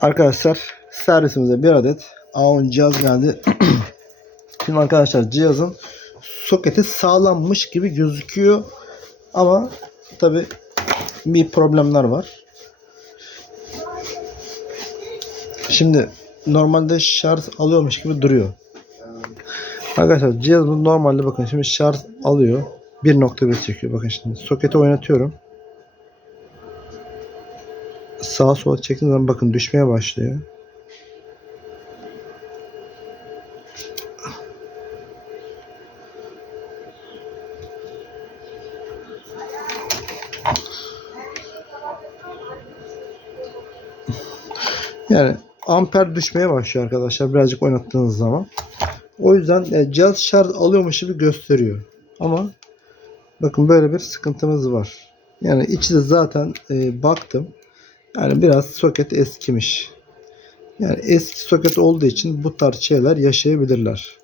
Arkadaşlar servisimize bir adet A10 cihaz geldi. Şimdi arkadaşlar cihazın soketi sağlammış gibi gözüküyor. Ama tabi bir problemler var. Şimdi normalde şarj alıyormuş gibi duruyor. Arkadaşlar cihazımız normalde bakın şimdi şarj alıyor. 1.1 çekiyor. Bakın şimdi soketi oynatıyorum. Sağa sola çektiğim zaman bakın düşmeye başlıyor. Yani amper düşmeye başlıyor arkadaşlar birazcık oynattığınız zaman. O yüzden e, cihaz şarj alıyormuş gibi gösteriyor. Ama bakın böyle bir sıkıntımız var. Yani içi de zaten e, baktım. Yani biraz soket eskimiş. Yani eski soket olduğu için bu tarz şeyler yaşayabilirler.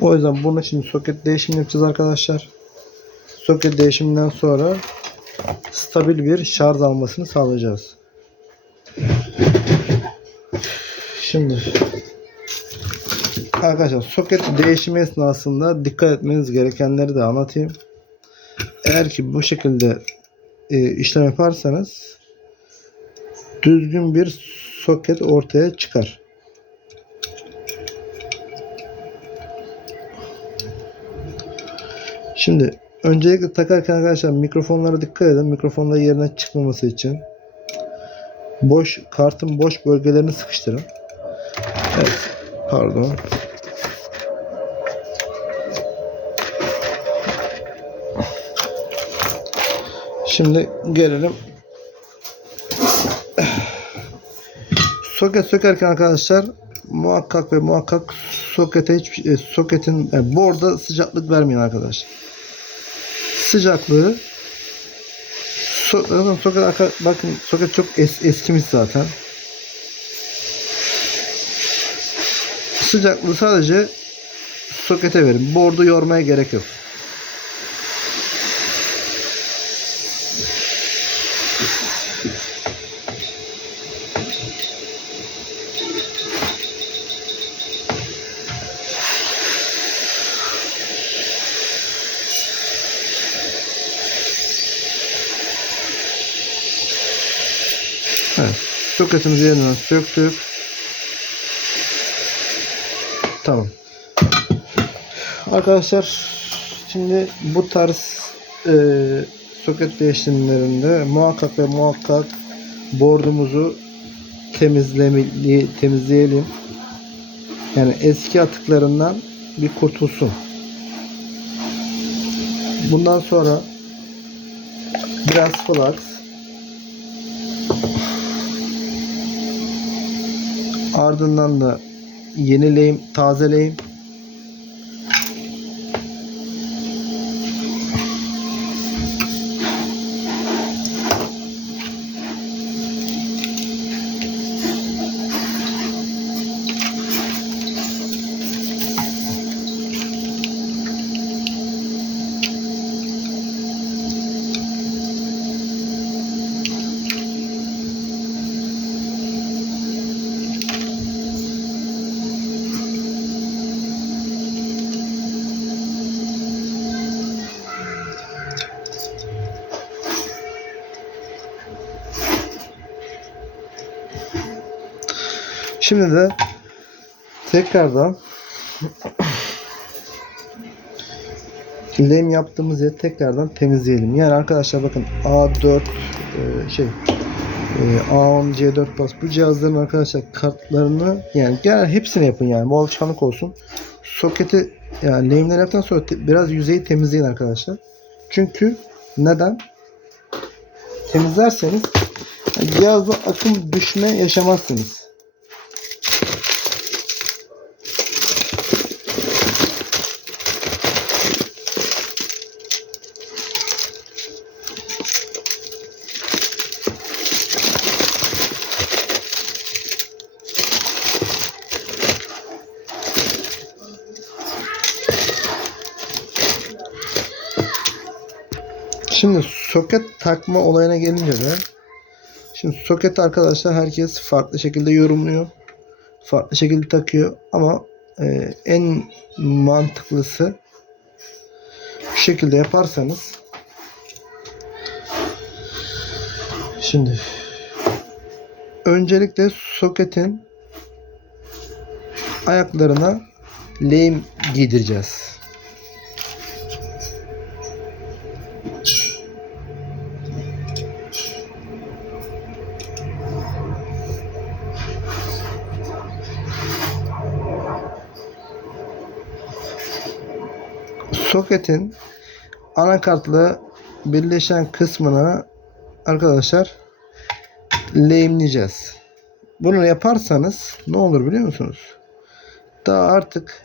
O yüzden bunun için soket değişimi yapacağız arkadaşlar. Soket değişiminden sonra stabil bir şarj almasını sağlayacağız. Şimdi arkadaşlar soket değişimi esnasında dikkat etmeniz gerekenleri de anlatayım. Eğer ki bu şekilde e, işlem yaparsanız düzgün bir soket ortaya çıkar. Şimdi öncelikle takarken arkadaşlar mikrofonlara dikkat edin. Mikrofonların yerine çıkmaması için boş kartın boş bölgelerini sıkıştırın. Evet. Pardon. Şimdi gelelim. Soket sökerken arkadaşlar muhakkak ve muhakkak sokete hiç e, soketin e, board'a sıcaklık vermeyin arkadaşlar. Sıcaklığı so, soket bakın soket çok es, eskimiş zaten. Sıcaklığı sadece sokete verin. Board'u yormaya gerek yok. Soketimizi yerinden söktük. Tamam. Arkadaşlar şimdi bu tarz e, soket değişimlerinde muhakkak ve muhakkak temizlemeli, temizleyelim. Yani eski atıklarından bir kurtulsun. Bundan sonra biraz flux ardından da yenileyim, tazeleyim. Şimdi de tekrardan lem yaptığımız yeri tekrardan temizleyelim. Yani arkadaşlar bakın A4 e, şey e, A10 C4 Plus bu cihazların arkadaşlar kartlarını yani genel hepsini yapın yani bu alışkanlık olsun. Soketi yani lehimleri yaptıktan sonra biraz yüzeyi temizleyin arkadaşlar. Çünkü neden? Temizlerseniz cihazda akım düşme yaşamazsınız. Şimdi soket takma olayına gelince de Şimdi soket arkadaşlar herkes farklı şekilde yorumluyor. Farklı şekilde takıyor ama e, en mantıklısı şu şekilde yaparsanız şimdi öncelikle soketin ayaklarına lehim giydireceğiz. Soketin anakartla birleşen kısmına arkadaşlar lehimleyeceğiz. Bunu yaparsanız ne olur biliyor musunuz? Daha artık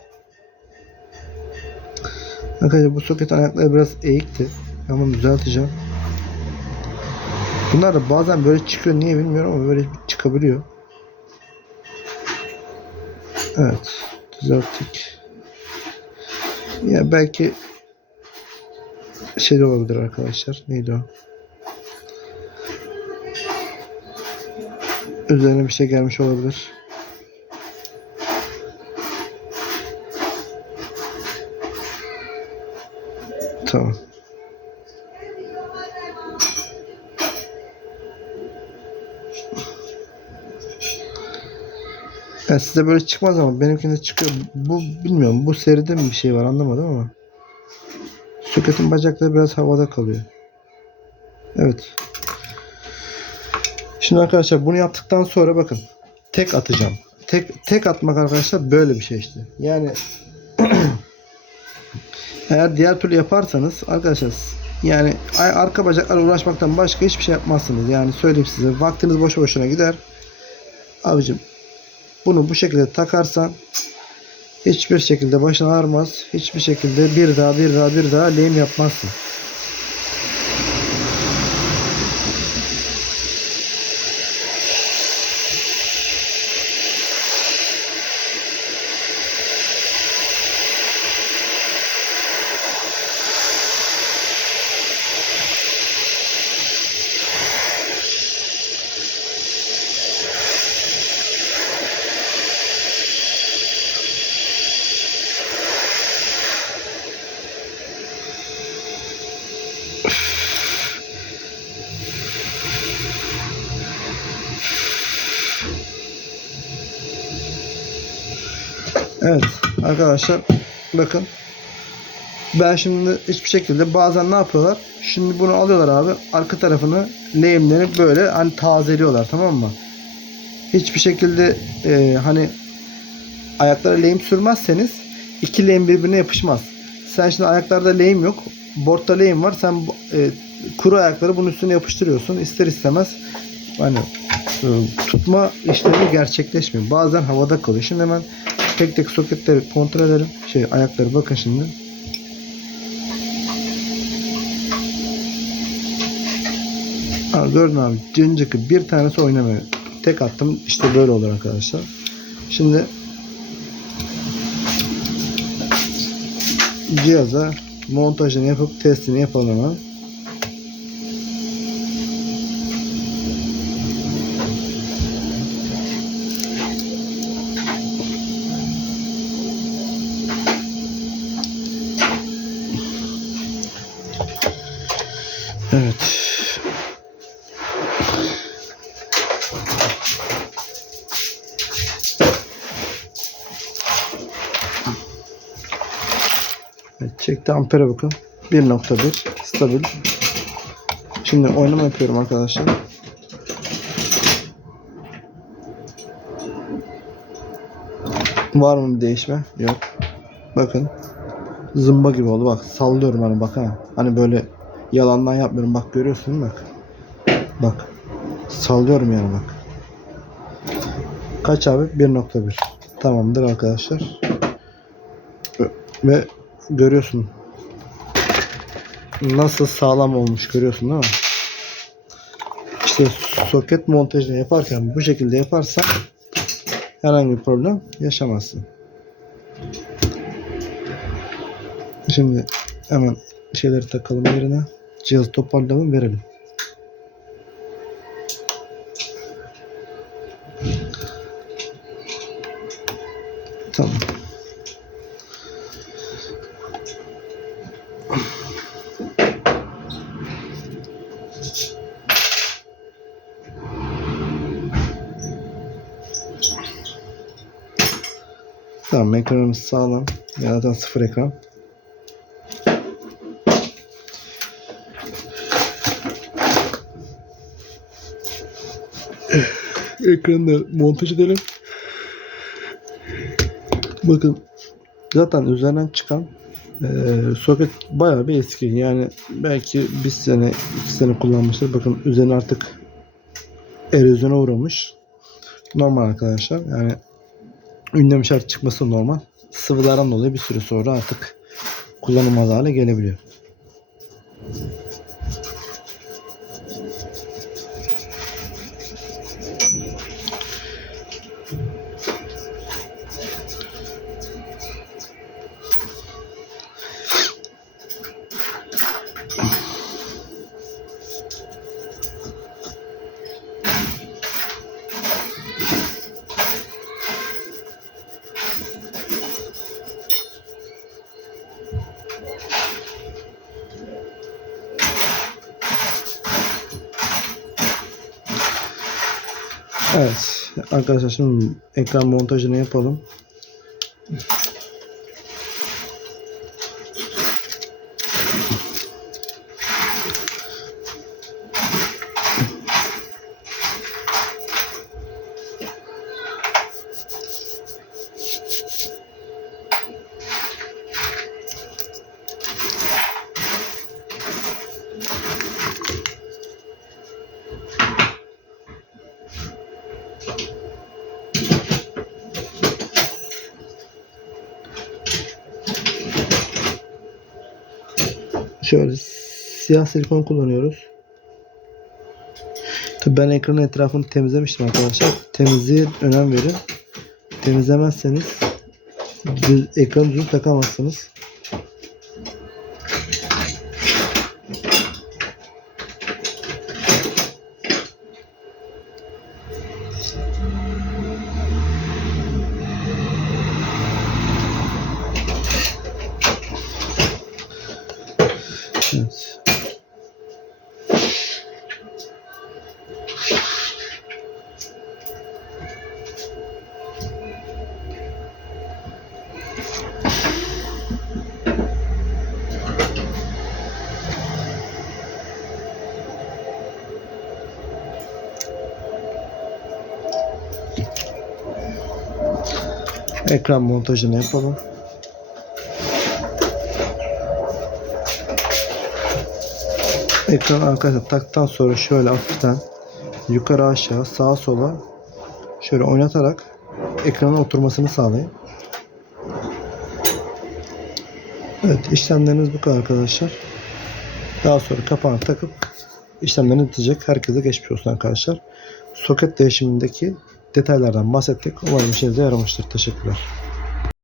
arkadaşlar bu soket ayakları biraz eğikti. Ama düzelteceğim. Bunlar da bazen böyle çıkıyor. Niye bilmiyorum ama böyle çıkabiliyor. Evet. Düzelttik. Ya belki şey olabilir arkadaşlar. Neydi o? Üzerine bir şey gelmiş olabilir. Tamam. Yani size böyle çıkmaz ama benimkinde çıkıyor. Bu bilmiyorum. Bu seride mi bir şey var anlamadım ama. Soketin bacakları biraz havada kalıyor. Evet. Şimdi arkadaşlar bunu yaptıktan sonra bakın. Tek atacağım. Tek tek atmak arkadaşlar böyle bir şey işte. Yani eğer diğer türlü yaparsanız arkadaşlar yani arka bacaklarla uğraşmaktan başka hiçbir şey yapmazsınız. Yani söyleyeyim size. Vaktiniz boşu boşuna gider. Abicim bunu bu şekilde takarsan hiçbir şekilde başın ağrımaz. Hiçbir şekilde bir daha bir daha bir daha lehim yapmazsın. Evet arkadaşlar bakın ben şimdi hiçbir şekilde bazen ne yapıyorlar? Şimdi bunu alıyorlar abi arka tarafını lehimlenip böyle hani tazeliyorlar tamam mı? Hiçbir şekilde e, hani ayaklara lehim sürmezseniz iki lehim birbirine yapışmaz. Sen şimdi ayaklarda lehim yok. Bortta lehim var. Sen e, kuru ayakları bunun üstüne yapıştırıyorsun. İster istemez hani e, tutma işlemi gerçekleşmiyor. Bazen havada kalıyor. Şimdi hemen tek tek soketleri kontrol edelim. Şey ayakları bakın şimdi. Aa, gördün abi cincikı bir tanesi oynamıyor. Tek attım işte böyle olur arkadaşlar. Şimdi cihaza montajını yapıp testini yapalım hemen. Evet. Evet, çekti ampere bakın. 1.1 stabil. Şimdi oynama yapıyorum arkadaşlar. Var mı bir değişme? Yok. Bakın. Zımba gibi oldu bak. Sallıyorum hani bak ha. Hani böyle yalandan yapmıyorum. Bak görüyorsun bak. Bak. Sallıyorum yani bak. Kaç abi? 1.1. Tamamdır arkadaşlar. Ve görüyorsun. Nasıl sağlam olmuş görüyorsun değil mi? İşte soket montajını yaparken bu şekilde yaparsan herhangi bir problem yaşamazsın. Şimdi hemen şeyleri takalım yerine cihazı toparlayalım verelim. Tamam. Tamam ekranımız sağlam. Ya zaten sıfır ekran. Ekranı montaj edelim. Bakın zaten üzerinden çıkan eee soket bayağı bir eski. Yani belki bir sene, iki sene kullanmıştır. Bakın üzerine artık erozyona uğramış. Normal arkadaşlar. Yani ünlem şart çıkması normal. Sıvılardan dolayı bir süre sonra artık kullanılmaz hale gelebiliyor. Evet arkadaşlar şimdi ekran montajını yapalım. Şöyle siyah silikon kullanıyoruz. Tabii ben ekranın etrafını temizlemiştim arkadaşlar. Temizliğe önem verin. Temizlemezseniz düz, düzgün takamazsınız. Ekran montajını yapalım. Ekran arkadaşlar taktıktan sonra şöyle hafiften yukarı aşağı sağa sola şöyle oynatarak ekranın oturmasını sağlayın. Evet işlemleriniz bu kadar arkadaşlar. Daha sonra kapağını takıp işlemlerini bitecek. Herkese geçmiş olsun arkadaşlar. Soket değişimindeki detaylardan bahsettik. Umarım işinize yaramıştır. Teşekkürler.